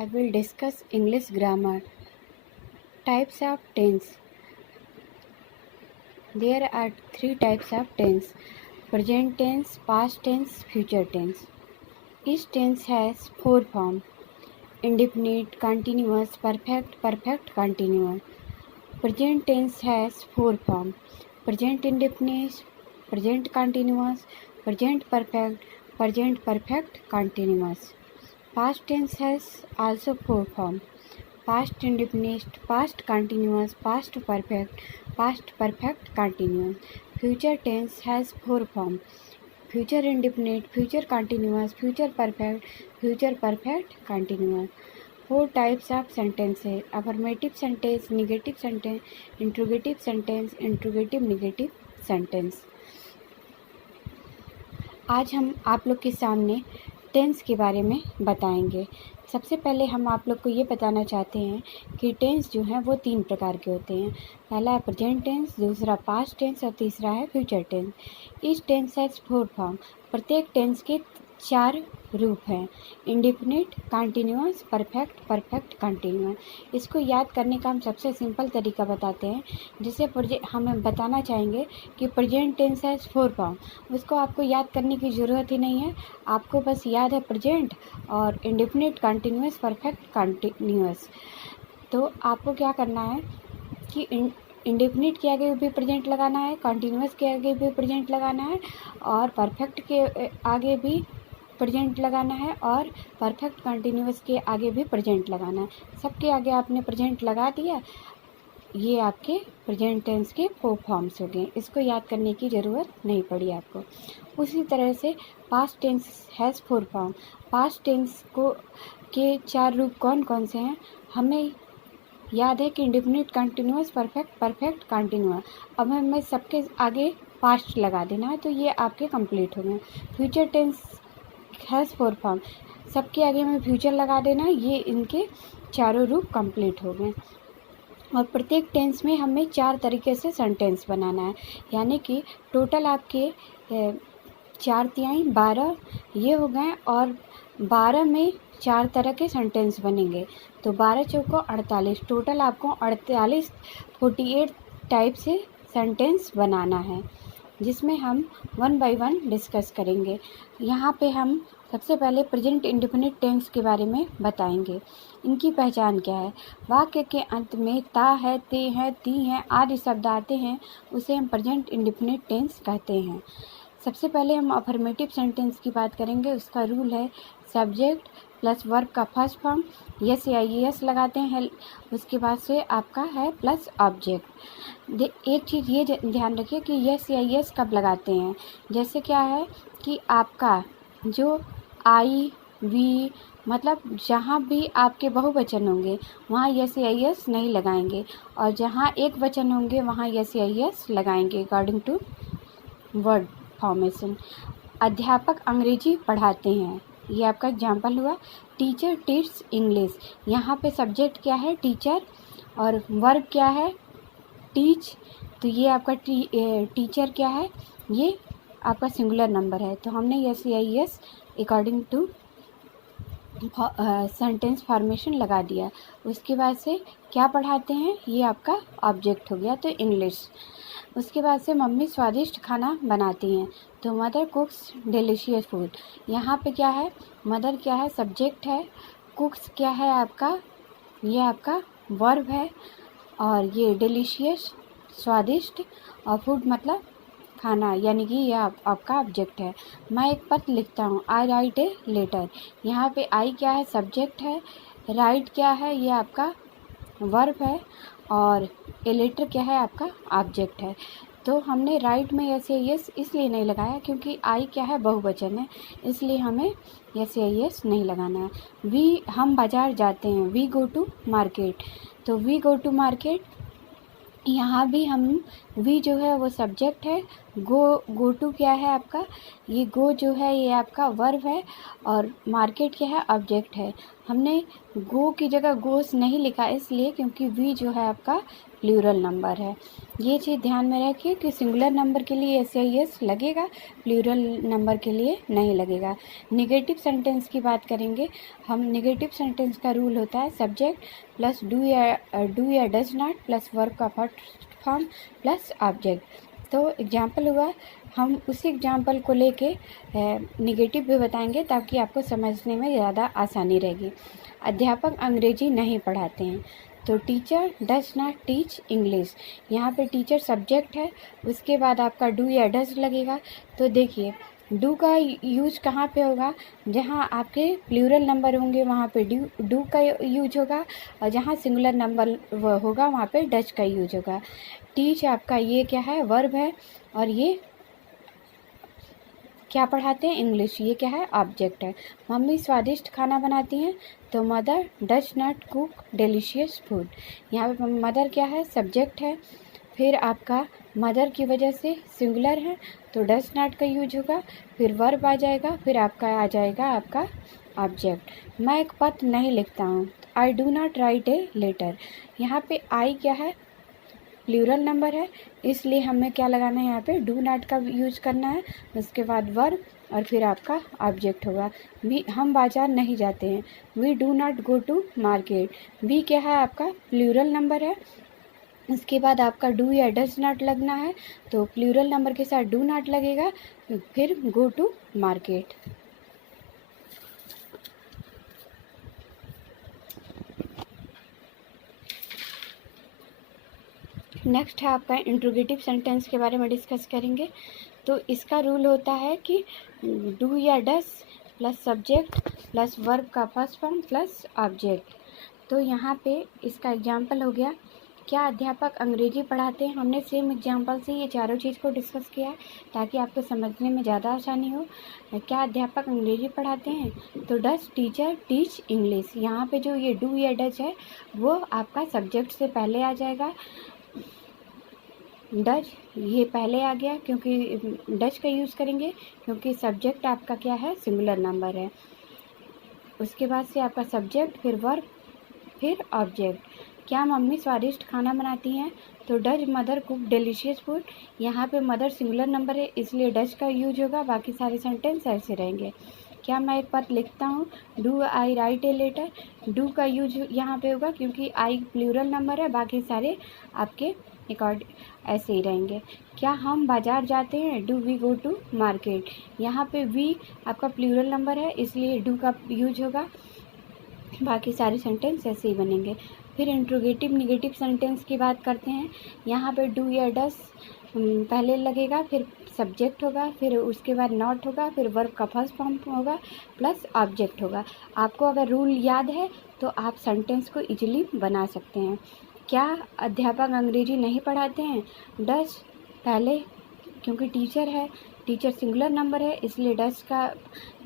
I will discuss English grammar. Types of tense. There are three types of tense: present tense, past tense, future tense. Each tense has four forms: indefinite, continuous, perfect, perfect continuous. Present tense has four forms: present indefinite, present continuous, present perfect, present perfect continuous. Past tense has also four forms: past indefinite, past continuous, past perfect, past perfect continuous. Future tense has four forms: future indefinite, future continuous, future perfect, future perfect continuous. Four types of sentences: affirmative sentence, negative sentence, interrogative sentence, interrogative negative sentence. आज हम आप लोग के सामने tense के बारे में बताएंगे। सबसे पहले हम आप लोग को ये बताना चाहते हैं कि टेंस जो हैं वो तीन प्रकार के होते हैं। पहला है प्रेजेंट टेंस, दूसरा पास्ट टेंस और तीसरा है future tense. Each tense has four form. प्रत्येक टेंस के चार रूप हैं: indefinite, continuous, perfect, perfect continuous. इसको याद करने का हम सबसे सिंपल तरीका बताते हैं। जैसे हम बताना चाहेंगे कि present tense has four form, उसको आपको याद करने की ज़रूरत ही नहीं है। आपको बस याद है प्रेजेंट और इंडेफिनिट, कंटिन्यूअस, परफेक्ट कंटिन्यूअस। तो आपको क्या करना है कि इंडेफिनिट के आगे भी प्रेजेंट लगाना है, कंटिन्यूअस के आगे भी प्रेजेंट लगाना है और परफेक्ट के आगे भी प्रेजेंट लगाना है और परफेक्ट कंटिन्यूअस के आगे भी प्रेजेंट लगाना है। सबके आगे आपने प्रेजेंट लगा दिया, ये आपके प्रेजेंट टेंस के फोर फॉर्म्स हो गए। इसको याद करने की ज़रूरत नहीं पड़ी आपको। उसी तरह से past tense has four form. Past tense को के चार रूप कौन कौन से हैं? हमें याद है कि indefinite, continuous, perfect, perfect continuous. अब हमें सबके आगे पास्ट लगा देना है, तो ये आपके कंप्लीट हो गए। Future tense has four form. सबके आगे में फ्यूचर लगा देना, ये इनके चारों रूप कंप्लीट हो गए। और प्रत्येक टेंस में हमें चार तरीके से सेंटेंस बनाना है, यानी कि टोटल आपके 4×3 12 ये हो गए और 12 में 4 तरह के सेंटेंस बनेंगे। तो 12×4 48, टोटल आपको 48 टाइप से सेंटेंस बनाना है, जिसमें हम वन बाय वन डिस्कस करेंगे। यहाँ पे हम सबसे पहले प्रेजेंट इंडेफिनिट टेंस के बारे में बताएंगे। इनकी पहचान क्या है? वाक्य के अंत में ता है, ते हैं, ती हैं आदि शब्द आते हैं, उसे हम प्रेजेंट इंडेफिनिट टेंस कहते हैं। सबसे पहले हम अफर्मेटिव सेंटेंस की बात करेंगे। उसका रूल है सब्जेक्ट प्लस वर्ब का फर्स्ट फॉर्म, यस या यस लगाते हैं, उसके बाद से आपका है प्लस ऑब्जेक्ट। एक चीज़ ये ध्यान रखिए कि यस या यस कब लगाते हैं। जैसे क्या है कि आपका जो आई, वी, मतलब जहाँ भी आपके बहुवचन होंगे वहाँ यस या यस नहीं लगाएंगे, और जहाँ एक वचन होंगे वहाँ यस या यस लगाएंगे अकॉर्डिंग टू वर्ड फॉर्मेशन। अध्यापक अंग्रेजी पढ़ाते हैं, ये आपका एग्जाम्पल हुआ। टीचर टीच इंग्लिश, यहाँ पे सब्जेक्ट क्या है? टीचर, और वर्ब क्या है? टीच। तो ये आपका टीचर क्या है? ये आपका सिंगुलर नंबर है, तो हमने यस या yes according to sentence formation लगा दिया। उसके बाद से क्या पढ़ाते हैं? ये आपका ऑब्जेक्ट हो गया, तो इंग्लिश। उसके बाद से मम्मी स्वादिष्ट खाना बनाती हैं, तो मदर कुक्स डिलीशियस फूड। यहाँ पे क्या है? मदर क्या है? सब्जेक्ट है। कुक्स क्या है आपका? ये आपका वर्ब है। और ये डिलीशियस स्वादिष्ट, और फूड मतलब खाना, यानी कि यह आपका ऑब्जेक्ट है। मैं एक पत्र लिखता हूँ, आई राइट ए लेटर। यहाँ पे आई क्या है? सब्जेक्ट है। राइट क्या है? ये आपका वर्ब है। और ए लेटर क्या है? आपका ऑब्जेक्ट है। तो हमने राइट में यस या यस इसलिए नहीं लगाया क्योंकि आई क्या है? बहुवचन है, इसलिए हमें यस या यस नहीं लगाना है। वी, हम बाज़ार जाते हैं, वी गो टू मार्केट। तो वी गो टू मार्केट, यहाँ भी हम वी जो है वो सब्जेक्ट है। गो टू क्या है आपका? ये गो जो है ये आपका वर्ब है, और मार्केट क्या है? ऑब्जेक्ट है। हमने गो की जगह गोस नहीं लिखा इसलिए क्योंकि वी जो है आपका प्लूरल नंबर है। ये चीज़ ध्यान में रखिए कि सिंगुलर नंबर के लिए एस लगेगा, प्लूरल नंबर के लिए नहीं लगेगा। निगेटिव सेंटेंस की बात करेंगे हम। निगेटिव सेंटेंस का रूल होता है सब्जेक्ट प्लस डू या डज नॉट प्लस वर्ब का फर्स्ट फॉर्म प्लस ऑब्जेक्ट। तो एग्जाम्पल हुआ, हम उसी एग्जाम्पल को लेके निगेटिव भी बताएंगे ताकि आपको समझने में ज़्यादा आसानी रहेगी। अध्यापक अंग्रेजी नहीं पढ़ाते हैं, तो teacher does not teach English. यहाँ पे टीचर सब्जेक्ट है, उसके बाद आपका डू या डज लगेगा। तो देखिए डू का यूज कहाँ पे होगा, जहाँ आपके प्लूरल नंबर होंगे वहाँ पे डू का यूज होगा, और जहाँ सिंगुलर नंबर होगा वहाँ पे डज का यूज होगा। टीच आपका ये क्या है, वर्ब है, और ये क्या पढ़ाते हैं, इंग्लिश। ये क्या है, ऑब्जेक्ट है। मम्मी स्वादिष्ट खाना बनाती हैं, तो mother does not cook delicious food. यहाँ पे मदर क्या है, सब्जेक्ट है, फिर आपका मदर की वजह से सिंगुलर है तो डज नॉट का यूज होगा, फिर वर्ब आ जाएगा, फिर आपका आ जाएगा आपका ऑब्जेक्ट। मैं एक पत्र नहीं लिखता हूँ, I do not write a letter. यहाँ पे आई क्या है, प्लूरल नंबर है, इसलिए हमें क्या लगाना है, यहाँ पे डू नॉट का यूज करना है, उसके बाद वर्ब और फिर आपका ऑब्जेक्ट होगा। हम बाजार नहीं जाते हैं, we do not go to market. We क्या है, आपका प्लूरल नंबर है, उसके बाद आपका डू या डज नॉट लगना है, तो प्लूरल नंबर के साथ डू नॉट लगेगा, फिर गो टू मार्केट। नेक्स्ट है आपका इंट्रोगेटिव सेंटेंस के बारे में डिस्कस करेंगे। तो इसका रूल होता है कि डू या does plus subject plus verb का फर्स्ट फॉर्म प्लस ऑब्जेक्ट। तो यहाँ पे इसका एग्जाम्पल हो गया, क्या अध्यापक अंग्रेजी पढ़ाते हैं। हमने सेम एग्जाम्पल से ये चारों चीज़ को डिस्कस किया है ताकि आपको समझने में ज़्यादा आसानी हो। क्या अध्यापक अंग्रेजी पढ़ाते हैं, तो डज टीचर टीच इंग्लिश। यहाँ पे जो ये डू या डज है वो आपका सब्जेक्ट से पहले आ जाएगा। डज ये पहले आ गया क्योंकि डज का यूज़ करेंगे क्योंकि सब्जेक्ट आपका क्या है, सिंगुलर नंबर है। उसके बाद से आपका सब्जेक्ट, फिर वर्ब, फिर ऑब्जेक्ट। क्या मम्मी स्वादिष्ट खाना बनाती हैं, तो does mother cook delicious food. यहाँ पे मदर सिंगुलर नंबर है इसलिए डज का यूज होगा, बाकी सारे सेंटेंस ऐसे रहेंगे। क्या मैं एक पत्र लिखता हूँ, do I write a letter. Do का यूज यहाँ पे होगा क्योंकि आई प्लूरल नंबर है, बाकी सारे आपके ऐसे ही रहेंगे। क्या हम बाजार जाते हैं, do we go to market. यहाँ पे वी आपका प्लूरल नंबर है इसलिए डू का यूज होगा, बाकी सारे सेंटेंस ऐसे ही बनेंगे। फिर इंट्रोगेटिव निगेटिव सेंटेंस की बात करते हैं। यहाँ पे डू या डज पहले लगेगा, फिर सब्जेक्ट होगा, फिर उसके बाद नॉट होगा, फिर वर्ब का फर्स्ट फॉर्म होगा प्लस ऑब्जेक्ट होगा। आपको अगर रूल याद है तो आप सेंटेंस को इजीली बना सकते हैं। क्या अध्यापक अंग्रेजी नहीं पढ़ाते हैं, डज पहले क्योंकि टीचर है, टीचर सिंगुलर नंबर है इसलिए डज का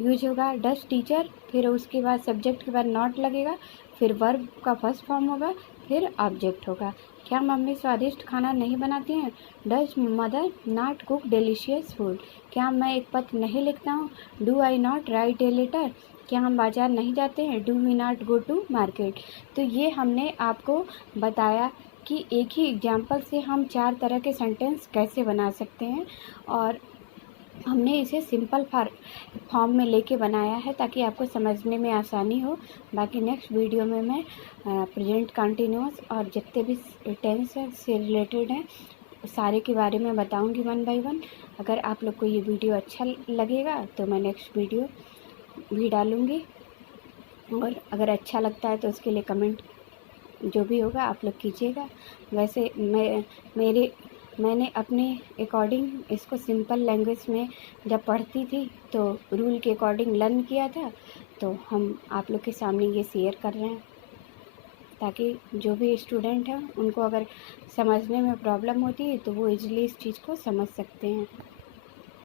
यूज होगा, डज टीचर, फिर उसके बाद सब्जेक्ट के बाद नॉट लगेगा, फिर वर्ब का फर्स्ट फॉर्म होगा, फिर ऑब्जेक्ट होगा। क्या मम्मी स्वादिष्ट खाना नहीं बनाती हैं, does mother not cook delicious food. क्या मैं एक पत्र नहीं लिखता हूँ, do I not write a letter. क्या हम बाजार नहीं जाते हैं, do we not go to market. तो ये हमने आपको बताया कि एक ही एग्जाम्पल से हम 4 तरह के सेंटेंस कैसे बना सकते हैं, और हमने इसे सिंपल फॉर्म में लेके बनाया है ताकि आपको समझने में आसानी हो। बाकी नेक्स्ट वीडियो में मैं प्रेजेंट कंटिन्यूअस और जितने भी टेंस से रिलेटेड हैं सारे के बारे में बताऊंगी 1 बाय 1। अगर आप लोग को ये वीडियो अच्छा लगेगा तो मैं नेक्स्ट वीडियो भी डालूँगी, और अगर अच्छा लगता है तो उसके लिए कमेंट जो भी होगा आप लोग कीजिएगा। वैसे मैंने अपने अकॉर्डिंग इसको सिंपल लैंग्वेज में जब पढ़ती थी तो रूल के अकॉर्डिंग लर्न किया था, तो हम आप लोग के सामने ये शेयर कर रहे हैं ताकि जो भी स्टूडेंट हैं उनको अगर समझने में प्रॉब्लम होती है तो वो इजीली इस चीज़ को समझ सकते हैं।